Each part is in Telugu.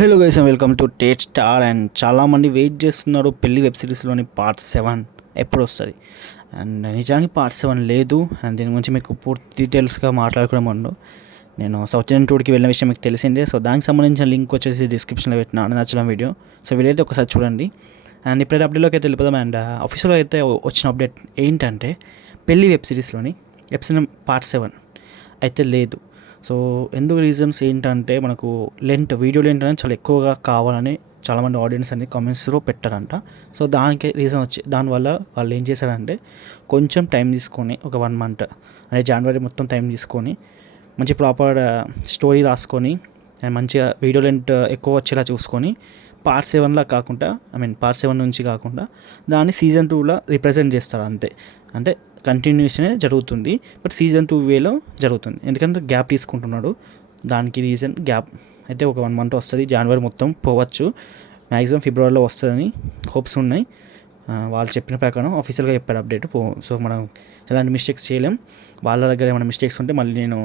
Hello guys welcome to tate star and చాలామంది వెయిట్ చేస్తున్నారు పెళ్ళి వెబ్ సిరీస్లోని పార్ట్ సెవెన్ ఎప్పుడు వస్తుంది. అండ్ నిజానికి పార్ట్ సెవెన్ లేదు. అండ్ దీని గురించి మీకు పూర్తి డీటెయిల్స్గా మాట్లాడుకోవడం ఉండు నేను సౌత్ ఇండియన్ టూర్కి వెళ్ళిన విషయం మీకు తెలిసిందే. సో దానికి సంబంధించిన లింక్ వచ్చేసి డిస్క్రిప్షన్లో పెట్టినాను నచ్చడం వీడియో సో వీలైతే ఒకసారి చూడండి. అండ్ ఇప్పుడైతే అప్డేట్లోకి అయితే వెళ్ళిపోదాం. అండ్ ఆఫీస్లో uh, అయితే వచ్చిన అప్డేట్ ఏంటంటే పెళ్ళి వెబ్ సిరీస్లోని ఎపిసోడ్ పార్ట్ సెవెన్ అయితే లేదు. సో ఎందుకు రీజన్స్ ఏంటంటే మనకు లెంత్ వీడియో లెంత్ అనేది చాలా ఎక్కువగా కావాలని చాలామంది ఆడియన్స్ అనేది కామెంట్స్లో పెట్టారంట. సో దానికి రీజన్ వచ్చి దానివల్ల వాళ్ళు ఏం చేశారంటే కొంచెం టైం తీసుకొని ఒక వన్ మంత్ అంటే జనవరి మొత్తం టైం తీసుకొని మంచి ప్రాపర్ స్టోరీ uh, రాసుకొని అండ్ మంచిగా వీడియో లెంత్ ఎక్కువ వచ్చేలా చూసుకొని పార్ట్ సెవెన్లా కాకుండా ఐ మీన్ పార్ట్ సెవెన్ నుంచి కాకుండా దాన్ని సీజన్ టూలో రిప్రజెంట్ చేస్తారు అంతే. అంటే కంటిన్యూషనే జరుగుతుంది బట్ సీజన్ టూ వేలో జరుగుతుంది. ఎందుకంటే గ్యాప్ తీసుకుంటున్నాడు. దానికి రీజన్ గ్యాప్ అయితే ఒక వన్ మంత్ వస్తుంది. జనవరి మొత్తం పోవచ్చు. మ్యాక్సిమం ఫిబ్రవరిలో వస్తుందని హోప్స్ ఉన్నాయి. వాళ్ళు చెప్పిన ప్రకారం ఆఫీషియల్గా చెప్పాడు అప్డేట్ పో సో మనం ఎలాంటి మిస్టేక్స్ చేయలేం. వాళ్ళ దగ్గర ఏమైనా మిస్టేక్స్ ఉంటే మళ్ళీ నేను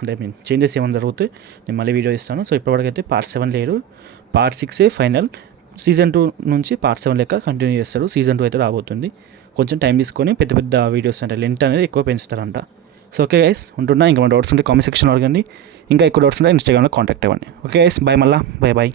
అంటే మీన్ చేంజెస్ ఏమైనా జరుగుతాయి నేను మళ్ళీ వీడియో ఇస్తాను. సో ఇప్పటివరకు అయితే పార్ట్ సెవెన్ లేరు. పార్ట్ సిక్సే ఫైనల్ సీజన్ టూ నుంచి పార్ట్ సెవెన్ లెక్క కంటిన్యూ చేస్తారు సీజన్ టూ అయితే రాబోతుంది. కొంచెం టైం తీసుకొని పెద్ద పెద్ద వీడియోస్ అంటే లెంట్ అనేది ఎక్కువ పెంచుతారంట. సో ఓకే గైస్ ఉంటున్నా. ఇంకా డౌట్స్ ఉంటే కామెంట్ సెక్షన్లో అడగండి. ఇంకా ఎక్కువ డౌట్స్ ఉంటే ఇన్స్టాగ్రామ్లో కాంటాక్ట్ అవ్వండి. ఓకే గైస్ బాయ్ మళ్ళా. Bye bye